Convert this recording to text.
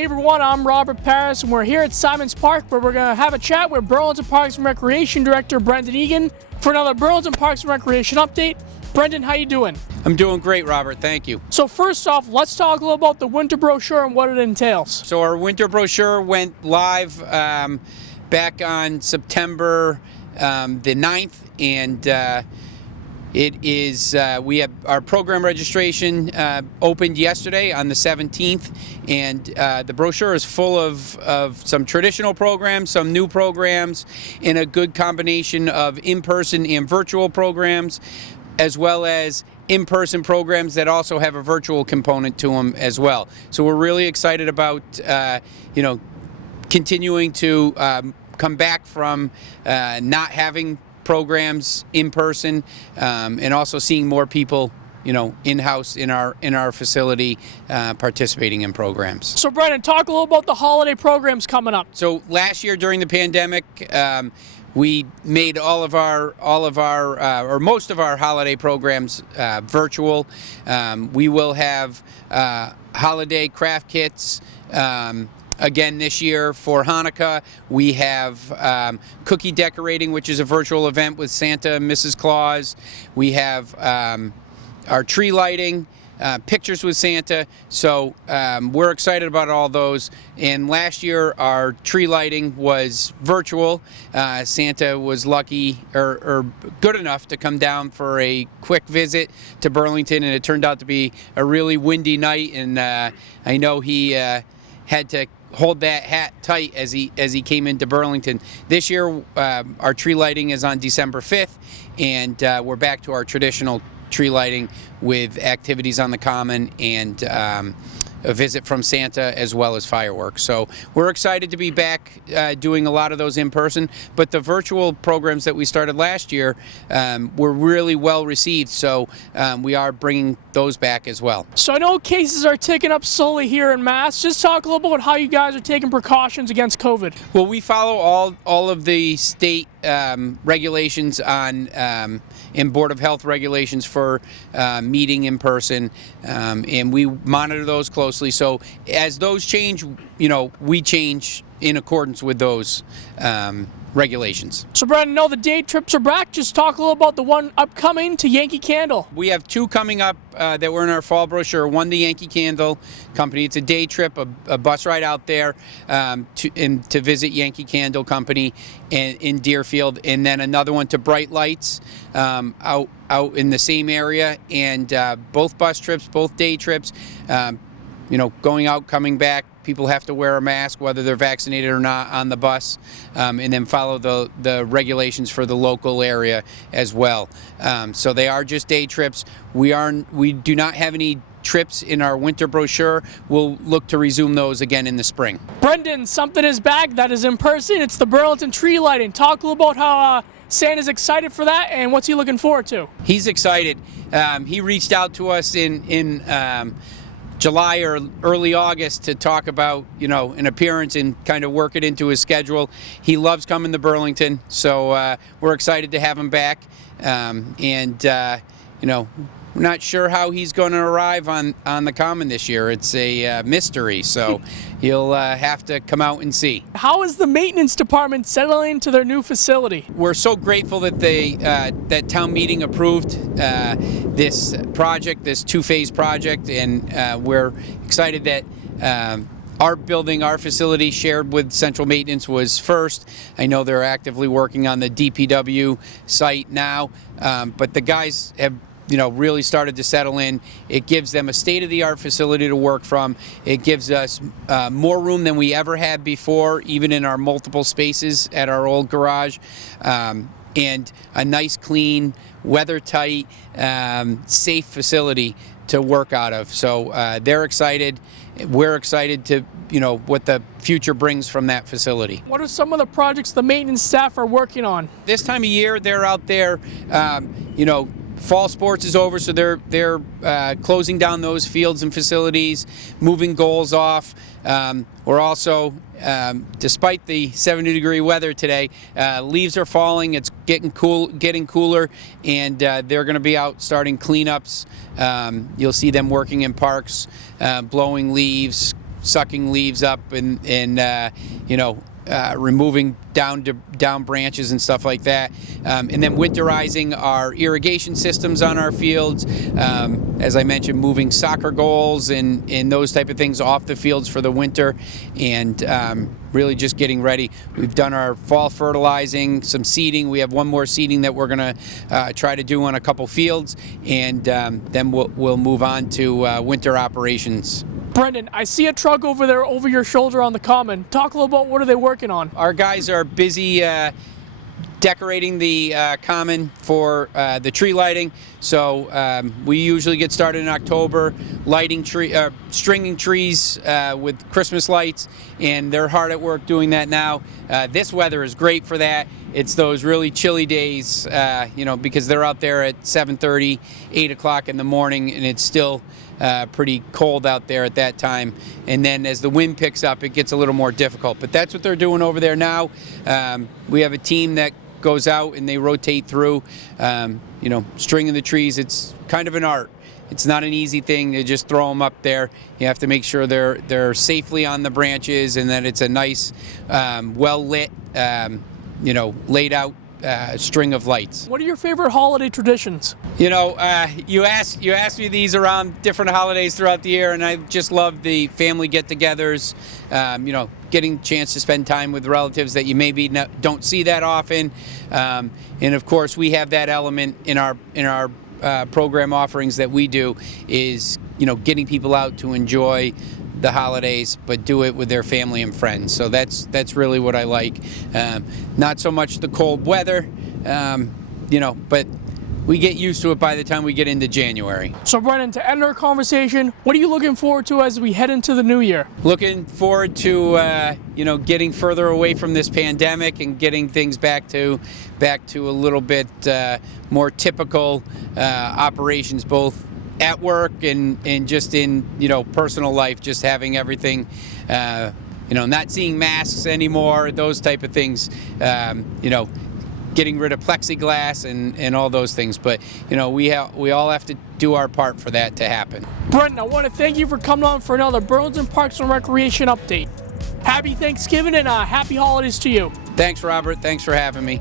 Hey everyone, I'm Robert Parris, and we're here at Simons Park, where we're going to have a chat with Burlington Parks and Recreation Director Brendan Egan for another Burlington Parks and Recreation update. Brendan, how you doing? I'm doing great, Robert. Thank you. So first off, let's talk a little about the winter brochure and what it entails. So our winter brochure went live back on September the 9th, and it is, we have our program registration opened yesterday on the 17th, and the brochure is full of some traditional programs, some new programs, and a good combination of in-person and virtual programs, as well as in-person programs that also have a virtual component to them as well. So we're really excited about, continuing to come back from not having programs in person, and also seeing more people, in-house in our facility participating in programs. So Brendan, talk a little about the holiday programs coming up. So last year during the pandemic, we made all of our or most of our holiday programs virtual. We will have holiday craft kits. Again, this year for Hanukkah, we have cookie decorating, which is a virtual event with Santa and Mrs. Claus. We have our tree lighting, pictures with Santa. So we're excited about all those. And last year, our tree lighting was virtual. Santa was lucky or good enough to come down for a quick visit to Burlington, and it turned out to be a really windy night. And I know he had to hold that hat tight as he came into Burlington. This year, our tree lighting is on December 5th, and we're back to our traditional tree lighting with activities on the common and a visit from Santa as well as fireworks. So we're excited to be back doing a lot of those in person, but the virtual programs that we started last year were really well received, so we are bringing those back as well. So I know cases are ticking up slowly here in Mass. Just talk a little about how you guys are taking precautions against COVID. Well, we follow all of the state regulations on and Board of Health regulations for meeting in person, and we monitor those closely. So as those change, we change in accordance with those regulations. So Brendan, I know the day trips are back. Just talk a little about the one upcoming to Yankee Candle. We have two coming up that were in our fall brochure. One, the Yankee Candle Company. It's a day trip, a bus ride out there to visit Yankee Candle Company in Deerfield, and then another one to Bright Lights out in the same area. And both bus trips, both day trips, going out, coming back. People have to wear a mask whether they're vaccinated or not on the bus, and then follow the regulations for the local area as well. So they are just day trips. We do not have any trips in our winter brochure. We'll look to resume those again in the spring. Brendan, something is back that is in person. It's the Burlington tree lighting. Talk a little about how Santa's excited for that and what's he looking forward to. He's excited. He reached out to us in July or early August to talk about, an appearance and kind of work it into his schedule. He loves coming to Burlington, so we're excited to have him back. We're not sure how he's going to arrive on the Common this year. It's a mystery, so he'll have to come out and see. How is the maintenance department settling into their new facility? We're so grateful that that town meeting approved this project, this two-phase project, and we're excited that our building, our facility shared with Central Maintenance was first. I know they're actively working on the DPW site now, but the guys have really started to settle in. It gives them a state-of-the-art facility to work from. It gives us more room than we ever had before, even in our multiple spaces at our old garage, and a nice, clean, weather-tight, safe facility to work out of. So they're excited. We're excited to, what the future brings from that facility. What are some of the projects the maintenance staff are working on? This time of year, they're out there, fall sports is over, so they're closing down those fields and facilities, moving goals off. We're also, despite the 70-degree weather today, leaves are falling. It's getting cooler, and they're going to be out starting cleanups. You'll see them working in parks, blowing leaves, sucking leaves up and removing down branches and stuff like that, and then winterizing our irrigation systems on our fields. As I mentioned, moving soccer goals and those type of things off the fields for the winter, and really just getting ready. We've done our fall fertilizing, some seeding. We have one more seeding that we're going to try to do on a couple fields, and then we'll move on to winter operations. Brendan, I see a truck over there over your shoulder on the common. Talk a little about what are they working on? Our guys are busy decorating the common for the tree lighting. So we usually get started in October, stringing trees with Christmas lights, and they're hard at work doing that now. This weather is great for that. It's those really chilly days, because they're out there at 7:30, 8 o'clock in the morning, and it's still pretty cold out there at that time. And then as the wind picks up, it gets a little more difficult. But that's what they're doing over there now. We have a team that goes out and they rotate through, stringing the trees. It's kind of an art. It's not an easy thing to just throw them up there. You have to make sure they're safely on the branches and that it's a nice, well lit, laid out string of lights. What are your favorite holiday traditions? You asked me these around different holidays throughout the year, and I just love the family get-togethers. Getting a chance to spend time with relatives that you maybe don't see that often, and of course we have that element in our program offerings that we do is getting people out to enjoy the holidays, but do it with their family and friends. So that's really what I like. Not so much the cold weather, but we get used to it by the time we get into January. So Brendan, to end our conversation, what are you looking forward to as we head into the new year? Looking forward to getting further away from this pandemic and getting things back to a little bit more typical operations, both at work and just in personal life, just having everything, not seeing masks anymore, those type of things, getting rid of plexiglass and all those things. But we all have to do our part for that to happen. Brendan, I want to thank you for coming on for another Burlington Parks and Recreation update. Happy Thanksgiving and happy holidays to you. Thanks, Robert. Thanks for having me.